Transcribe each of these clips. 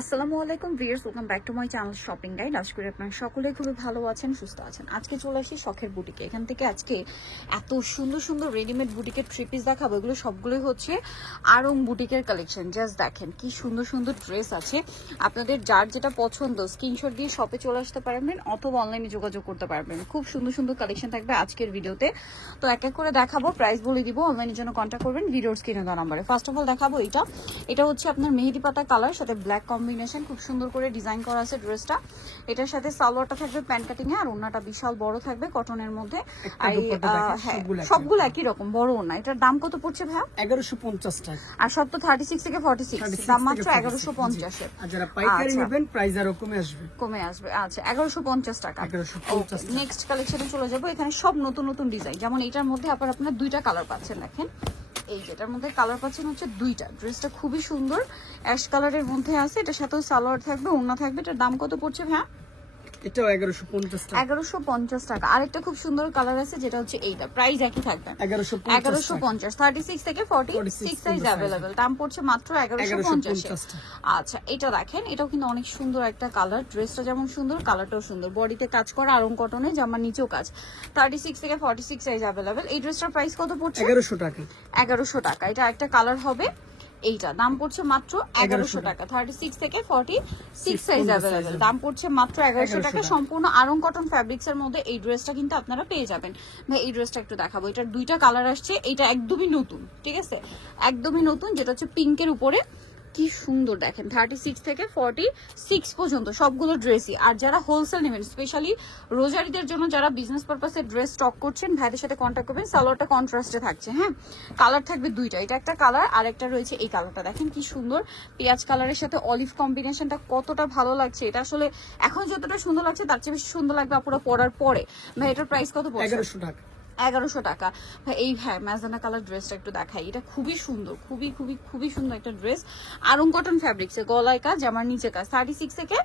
আসসালামু আলাইকুম viewers, welcome back to my channel shopping guide. আশা করি আপনারা সকলেই খুবই ভালো আছেন, সুস্থ আছেন। আজকে চলে আসি শখের বুটিকে। এখান থেকে আজকে এত সুন্দর সুন্দর রেডিমেড বুটিকের থ্রি পিস দেখাবো। এগুলো সবগুলোই হচ্ছে আরং বুটিকের কালেকশন। জাস্ট দেখেন কি সুন্দর সুন্দর ড্রেস আছে। আপনাদের যার যেটা পছন্দ স্ক্রিনশট দিয়ে শপে চলে আসতে পারবেন অথবা অনলাইনে যোগাযোগ করতে পারবেন। খুব সুন্দর সুন্দর কালেকশন থাকবে আজকের ভিডিওতে। তো এক এক করে দেখাবো, প্রাইস বলে দিব। অনলাইনের জন্য কন্ট্যাক্ট করবেন ভিডিওর স্ক্রিনে দেওয়া নাম্বারে। ফার্স্ট অফ অল দেখাবো এটা হচ্ছে আপনার মেহেদি পাতা কালার সাথে ব্ল্যাক কম্বিনেশন, খুব সুন্দর করে ডিজাইন করা আছে ড্রেসটা। এটার সাথে সালোয়ারটা থাকবে প্যান্ট কাটিং এ, আর ওন্নাটা বিশাল বড় থাকবে কটনের মধ্যে। আর হ্যাঁ, সবগুলো একই রকম বড় ওন্না। এটার দাম কত পড়ছে ভাই? 1150 টাকা। আর সব তো 36 থেকে 46, দাম মাত্র 1150 এর। আর যারা পাইকারি নেবেন প্রাইস আরো কমে আসবে। আচ্ছা 1150 টাকা। 1150 টাকা। নেক্সট কালেকশনে চলে যাব। এখানে সব নতুন নতুন ডিজাইন, যেমন এটার মধ্যে আপনারা দুইটা কালার পাচ্ছেন। দেখেন এই যেটার মধ্যে কালার পাচ্ছেন হচ্ছে দুইটা। ড্রেসটা খুবই সুন্দর, অ্যাশ কালারের মধ্যে আছে। এটার সাথেও সালোয়ার থাকবে, ওড়না থাকবে। এটার দাম কত পড়ছে ভাই? এটাও 1150 টাকা। 1150 টাকা। আরেকটা খুব সুন্দর কালার আছে যেটা হচ্ছে এইটা, প্রাইস একই থাকবে 1150। 36 থেকে 46 সাইজ अवेलेबल, দাম পড়ছে মাত্র 1150। আচ্ছা এটা দেখেন, এটাও কিন্তু অনেক সুন্দর একটা কালার। ড্রেসটা যেমন সুন্দর, কালারটাও সুন্দর। বডিতে কাজ করা আরং কটনে, জামার নিচেও কাজ। 36 থেকে 46 সাইজ अवेलेबल। এই ড্রেসটার প্রাইস কত পড়ছে? 1100 টাকা। 1100 টাকা। এটা একটা কালার হবে, এইটা দাম পড়ছে মাত্র 1100 টাকা। 36 থেকে 46 সাইজ अवेलेबल, দাম পড়ছে মাত্র 1100 টাকা। সম্পূর্ণ আরং কটন ফ্যাব্রিক্স এর মধ্যে এই ড্রেসটা কিন্তু আপনারা পেয়ে যাবেন। ভাই এই ড্রেসটা একটু দেখাবো। এটার দুইটা কালার আসছে। এটা একদমই নতুন, ঠিক আছে, একদমই নতুন, যেটা হচ্ছে পিঙ্কের উপরে। কি সুন্দর দেখেন, 36 থেকে 46 পর্যন্ত সবগুলো ড্রেসই। আর যারা হোলসেল নেবেন, স্পেশালি রোজারিদের জন্য যারা বিজনেস পারপাসে ড্রেস স্টক করছেন, ভাইদের সাথে কন্ট্যাক্ট করবেন। সালোয়ারটা কন্ট্রাস্টে থাকছে। হ্যাঁ, কালার থাকবে দুইটা। এটা একটা কালার, আর একটা রয়েছে এই কালারটা। দেখেন কি সুন্দর, পেঁয়াজ কালারের সাথে অলিভ কম্বিনেশনটা কতটা ভালো লাগছে। এটা আসলে এখন যতটা সুন্দর লাগছে তার চেয়ে বেশি সুন্দর লাগবে আপুরা পরার পরে। ভাই এটার প্রাইস কত পড়ছে? 1100 টাকা। 1100 টাকা। এই হ্যাঁ, ম্যাজেন্টা কালার ড্রেসটা একটু দেখাই। এটা খুবই সুন্দর, খুবই খুবই খুবই সুন্দর একটা ড্রেস। আরং কটন ফ্যাব্রিক্স এ, গলায় কাজ, আমার নিচে কাজ। 36 থেকে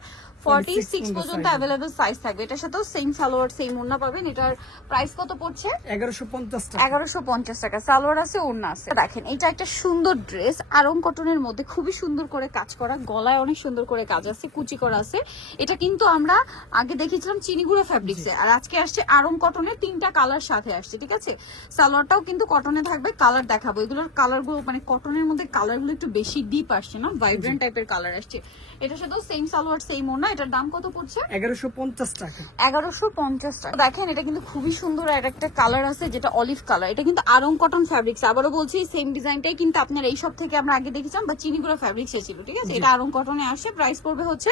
46 পর্যন্ত अवेलेबल সাইজ থাকবে। এটার সাথেও সেম সালোয়ার, সেম ওড়না পাবেন। এটার প্রাইস কত পড়ছে? 1150 টাকা। 1150 টাকা। সালোয়ার আছে, ওড়না আছে। দেখেন এটা একটা সুন্দর ড্রেস, আরং কটনের মধ্যে খুবই সুন্দর করে কাজ করা, গলায় অনেক সুন্দর করে কাজ আছে, কুচি করা আছে। এটা কিন্তু আমরা আগে দেখেছিলাম চিনিগুড়া ফ্যাব্রিক্সে, আর আজকে আসছে আরং কটনের তিনটা কালার সাথে আসছে, ঠিক আছে। সালোয়ারটাও কিন্তু কটনে থাকবে। কালার দেখাবো, এগুলোর কালারগুলো মানে কটনের মধ্যে কালারগুলো একটু বেশি ডিপ আসছে না, ভাইব্রেন্ট টাইপের কালার আসছে। এটার সাথেও সেম সালোয়ার, সেম ওড়না। এটার দাম কত পড়ছে? 1150 টাকা। 1150 টাকা। দেখেন এটা কিন্তু খুবই সুন্দর। আর একটা কালার আছে যেটা অলিভ কালার। এটা কিন্তু আরং কটন ফ্যাব্রিক্স। আবারও বলছি, সেম ডিজাইনটাই কিন্তু আপনার এই সব থেকে আমরা আগে দেখেছিলাম, বা চিনিগুড়া ফ্যাব্রিক্সে ছিল, ঠিক আছে। এটা আরং কটনে আসে। প্রাইস পড়বে হচ্ছে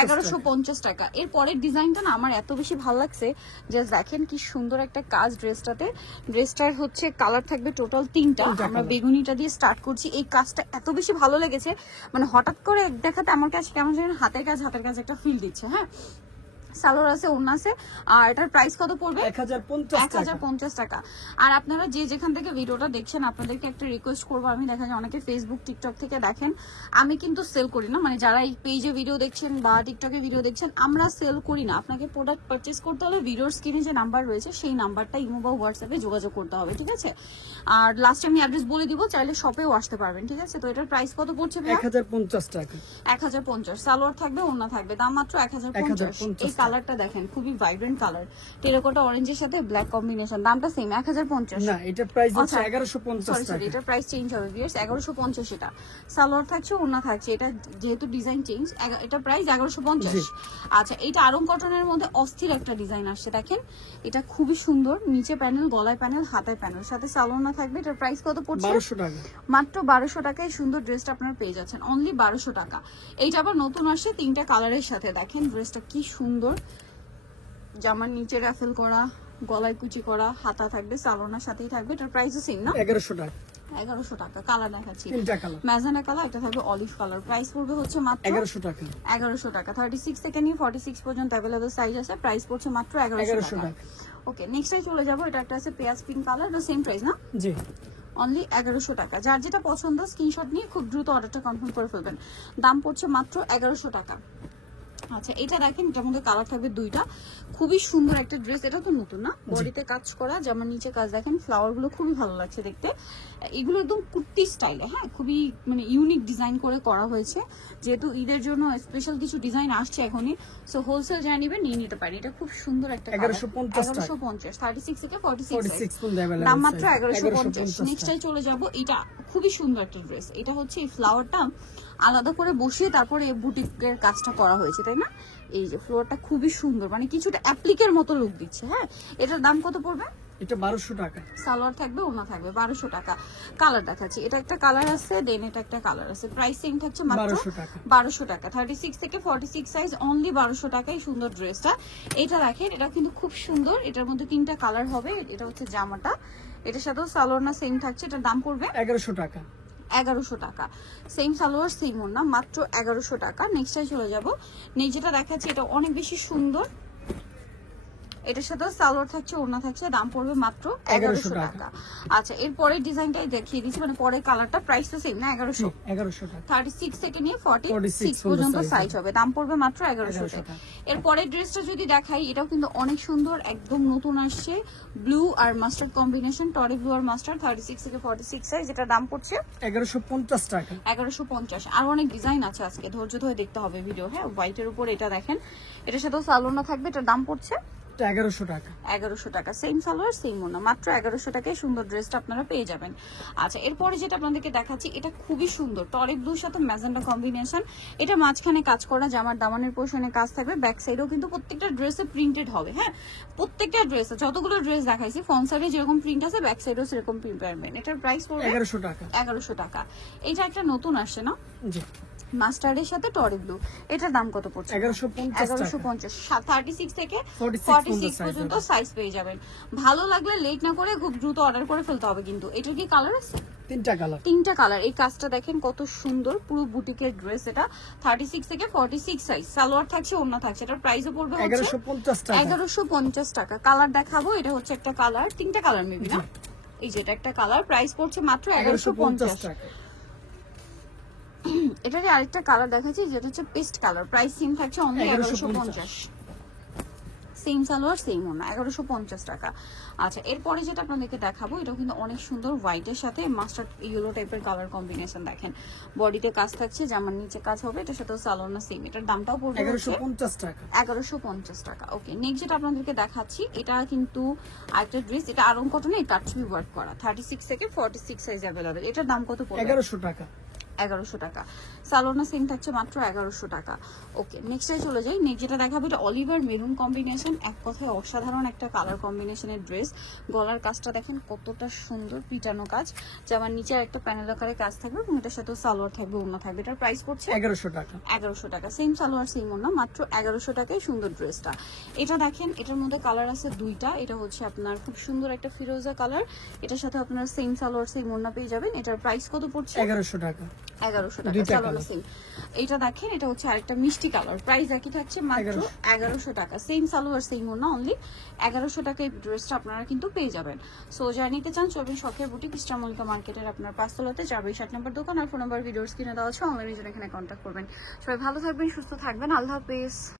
1150 টাকা। এর পরের ডিজাইনটা না আমার এত বেশি ভালো লাগছে। জাস্ট দেখেন কি সুন্দর একটা কাজ ড্রেসটাতে। ড্রেসটার হচ্ছে কালার থাকবে টোটাল তিনটা। আমরা বেগুনিটা দিয়ে স্টার্ট করছি। এই কাজটা এত বেশি ভালো লেগেছে, মানে হঠাৎ করে দেখাতে আমার কাছে কেমন যেন হাতের কাজ একটা ফিল দিচ্ছে। হ্যাঁ, সালোয়ার আছে, ওড়না আছে। আর এটার প্রাইস কত পড়বে? 1050 টাকা। আর আপনারা যে যেখান থেকে ভিডিওটা দেখছেন, আপনাদেরকে একটা রিকোয়েস্ট করবো। আমি দেখা যায় অনেকে ফেসবুক, টিকটক থেকে দেখেন। আমি কিন্তু সেল করি না, মানে যারা এই পেজে ভিডিও দেখছেন বা টিকটকে ভিডিও দেখছেন, আমরা সেল করি না। আপনাকে প্রোডাক্ট পারচেস করতে হলে ভিডিওর স্ক্রিনে যে নাম্বার রয়েছে সেই নাম্বারটা ইমো বা হোয়াটসঅ্যাপে যোগাযোগ করতে হবে, ঠিক আছে। আর লাস্ট আমি অ্যাড্রেস বলে দিব, চাইলে শপেও আসতে পারবেন, ঠিক আছে। তো এটার প্রাইস কত পড়ছে? 1050 টাকা। 1050। সালোয়ার থাকবে, ওড়না থাকবে, দাম মাত্র 1050। এই কালারটা দেখেন, খুবই ভাইব্রেন্ট কালার, টেরাকোটা অরেঞ্জের সাথে ব্ল্যাক কম্বিনেশন। দামটা সেম 1050 না, এটা প্রাইস হচ্ছে 1150 টাকা। এটা প্রাইস চেঞ্জ হবে ভিউয়ার্স, 1150। এটা সালোয়ার থাকছে, ওড়না থাকছে। এটা যেহেতু ডিজাইন চেঞ্জ, এটা প্রাইস 1150। আচ্ছা, এটা আরং কটনের মধ্যে অস্থির একটা ডিজাইন আসছে। দেখেন এটা খুবই সুন্দর, নিচে প্যানেল, গলায় প্যানেল, হাতায় প্যানেল, সাথে সালোয়ার না থাকবে। এটার প্রাইস কত পড়ছে? 1200 টাকা। মাত্র 1200 টাকায় সুন্দর ড্রেসটা আপনারা পেয়ে যাচ্ছেন, অনলি 1200 টাকা। এইটা আবার নতুন আসছে তিনটা কালারের সাথে। দেখেন ড্রেসটা কি সুন্দর, জামার নিচে রাফেল করা, গলায় কুচি করা, হাতা থাকবে, সালোনার সাথেই থাকবে। এটার প্রাইসও সেম না? 1100 টাকা। 1100 টাকা। কালার দেখাচ্ছি, তিনটা কালার, ম্যাজেন্টা কালার, একটা থাকবে অলিভ কালার। প্রাইস পড়বে হচ্ছে মাত্র 1100 টাকা। 1100 টাকা। 36 থেকে নিয়ে 46 পর্যন্ত अवेलेबल সাইজ আছে। প্রাইস পড়ছে মাত্র 1100 টাকা। ওকে, নেক্সটে চলে যাব। এটা একটা আছে পেঁয়াজ পিঙ্ক কালার, এটা সেম প্রাইস না? জি, অনলি 1100 টাকা। যার যেটা পছন্দ স্ক্রিনশট নিয়ে খুব দ্রুত অর্ডারটা কনফার্ম করে ফেলবেন। দাম পড়ছে মাত্র 1100 টাকা। আচ্ছা এটা দেখেন, এটার মধ্যে কালার থাকবে দুইটা, খুবই সুন্দর একটা ড্রেস। এটা তো নতুন না, বডিতে কাজ করা, জামার নিচে কাজ দেখেন, ফ্লাওয়ার গুলো খুবই ভালো লাগছে দেখতে। এগুলো একদম কুর্তি স্টাইলে, হ্যাঁ খুবই মানে ইউনিক ডিজাইন করে করা হয়েছে, যেহেতু ঈদের জন্য স্পেশাল কিছু ডিজাইন আসছে এখনই, সো হোলসেল যা নিবে নিয়ে নিতে পারি। এটা খুব সুন্দর একটা 1150, 36 থেকে 46 দাম মাত্র 1150। নেক্সটটাই চলে যাব, এটা খুবই সুন্দর একটা ড্রেস। এটা হচ্ছে এই ফ্লাওয়ারটা আলাদা করে বসিয়ে তারপরে বুটিকের কাজটা করা হয়েছে, তাই না? এই যে ফ্লোরটা খুবই সুন্দর, মানে কিছুটা অ্যাপ্লিকের মতো লুক দিচ্ছে। হ্যাঁ, এটার দাম কত পড়বে? এটা 1200 টাকা। সালোয়ার থাকবে, ওড়না থাকবে, 1200 টাকা। কালার দেখাচ্ছি, এটা একটা কালার আছে, দেন এটা একটা কালার আছে। প্রাইস সেম থাকছে মাত্র 1200 টাকা। 36 থেকে 46 সাইজ, অনলি 1200 টাকায় সুন্দর ড্রেসটা। এটা দেখেন, এটা কিন্তু খুব সুন্দর। এটার মধ্যে 3টা কালার হবে। এটা হচ্ছে জামাটা, এটার সাথেও সালোয়ার না সেম থাকছে। এটার দাম পড়বে 1100 টাকা। 1100 টাকা। সেম সালোয়ার সেম ওড়না, মাত্র 1100 টাকা। নেক্সটটাই চলে যাব। নেক্সট যেটা দেখাচ্ছি এটা অনেক বেশি সুন্দর, এটার সাথে সালোয়ার থাকছে, ওড়না থাকছে, দাম পড়বে মাত্র 1100 টাকা। আচ্ছা এরপরের ডিজাইনটাই দেখিয়ে দিচ্ছি, মানে পরের কালারটা প্রাইস তো সেম না, 1100 টাকা। 36 থেকে নিয়ে 46 পর্যন্ত সাইজ হবে, দাম পড়বে মাত্র 1100 টাকা। এরপরের ড্রেসটা যদি দেখাই, এটাও কিন্তু অনেক সুন্দর, একদম নতুন আসছে, ব্লু আর মাস্টার্ড কম্বিনেশন, টরি ব্লু আর মাস্টার্ড, 36 থেকে 46 সাইজ, এটা দাম পড়ছে 1150 টাকা। 1150। আর অনেক ডিজাইন আছে, আজকে ধৈর্য ধরে দেখতে হবে ভিডিও। হ্যাঁ, হোয়াইটের উপর এটা দেখেন, এটার সাথেও সালোয়ার না থাকবে, এটার দাম পড়ছে 1100 টাকা। 1100 টাকা। সেম সালোয়ার সেম ওড়না, মাত্র 1100 টাকায় সুন্দর ড্রেসটা আপনারা পেয়ে যাবেন। আচ্ছা এরপরে যেটা আপনাদেরকে দেখাচ্ছি, এটা খুবই সুন্দর, টরি ব্লুর সাথে ম্যাজেন্ডা কম্বিনেশন। এটা মাঝখানে কাজ করা, জামার দামানের পোর্শনে কাজ থাকবে, ব্যাক সাইডেও কিন্তু প্রত্যেকটা ড্রেসে প্রিন্টেড হবে। হ্যাঁ, প্রত্যেকটা ড্রেসে যতগুলো ড্রেস দেখাইছি, ফ্রন্ট সাইডে যেরকম প্রিন্ট আছে, ব্যাক সাইডেও সেরকম প্রিন্ট পাবেন। এটার প্রাইস পড়বে 1100 টাকা। 1100 টাকা। এটা একটা নতুন আসছে না, জি, মাস্টার্ডের সাথে টরি ব্লু, এটার দাম কত পড়ছে? 1150। 36 থেকে 46 পর্যন্ত সাইজ পেয়ে যাবেন। ভালো লাগলে লেট না করে খুব দ্রুত অর্ডার করে ফেলতে হবে। কিন্তু এটার কি কালার আছে? 3টা কালার। এই কাজটা দেখেন কত সুন্দর, পুরো বুটিকের ড্রেস। এটা 36 থেকে 46 সাইজ, সালোয়ার থাকছে, ওড়না থাকছে। এটার প্রাইসও পড়বে 1150 টাকা। কালার দেখাবো, এটা হচ্ছে একটা কালার, 3টা কালার মেবি না, এই যেটা একটা কালার, প্রাইস পড়ছে মাত্র 1150 টাকা। এটারই আরেকটা কালার দেখাচ্ছি, যেটা হচ্ছে পেস্ট কালার, প্রাইস সেম থাকছে অনলি 1150। সেম সালোয়ার সেম ওড়না, 1150 টাকা। আচ্ছা এরপরে যেটা আপনাদেরকে দেখাবো, এটাও কিন্তু অনেক সুন্দর, হোয়াইটের সাথে মাস্টার্ড ইয়েলো টাইপের কালার কম্বিনেশন। দেখেন বডিতে কাজ থাকছে, জামার নিচে কাজ হবে, এটার সাথে সালোয়ার না সেম। এটার দামটাও পড়বে 1150 টাকা। 1150 টাকা। ওকে, নেক্সট যেটা আপনাদেরকে দেখাচ্ছি, এটা কিন্তু আরেকটা ড্রেস, এটা আরং কটনে কাটছবি ওয়ার্ক করা, 36 থেকে 46 সাইজ अवेलेबल। এটার দাম কত পড়বে? 1100 টাকা। 1100 টাকা। সালোনা সেম থাকছে মাত্র 1100 টাকা। ওকে, নেক্সটে চলে যাই। নেক্সট যেটা দেখাবো, এটা অলিভার মেরুন কম্বিনেশন, এক কথায় অসাধারণ একটা কালার কম্বিনেশনের ড্রেস। গলার কাজটা দেখেন কতটা সুন্দর, পিটানো কাজ, যেমন নিচে একটা প্যানেল আকারে কাজ থাকবে এবং এটার সাথে সালোয়ার থাকবে, ওড়না থাকবে। এটার প্রাইস পড়ছে 1100 টাকা। 1100 টাকা। সেম সালোয়ার সেম ওড়না, মাত্র 1100 টাকায় সুন্দর ড্রেসটা। এটা দেখেন, এটার মধ্যে কালার আছে 2টা। এটা হচ্ছে আপনার খুব সুন্দর একটা ফিরোজা কালার, এটার সাথে আপনার সেম সালোয়ার সেম ওড়না পেয়ে যাবেন। এটার প্রাইস কত পড়ছে? 1100 টাকা। 1100 টাকা। সালোয়ার সেম। এটা দেখেন, এটা হচ্ছে আরেকটা মিষ্টি কালার, প্রাইস একই থাকছে মাত্র 1100 টাকা। সেম সালোয়ার সেম ওড়না, অনলি 1100 টাকায় ড্রেসটা আপনারা কিন্তু পেয়ে যাবেন। সো যারা নিতে চান, চলবেন শখের বুটিক, ইস্টার মল্লিকা মার্কেটের আপনার 5 তলাতে 4/7 নম্বর দোকান, আর ফোন নাম্বার ভিডিওর স্ক্রিনে দেওয়া আছে, অনলাইনে জন্য এখানে কন্ট্যাক্ট করবেন। সবাই ভালো থাকবেন, সুস্থ থাকবেন, আল্লাহ হাফেজ।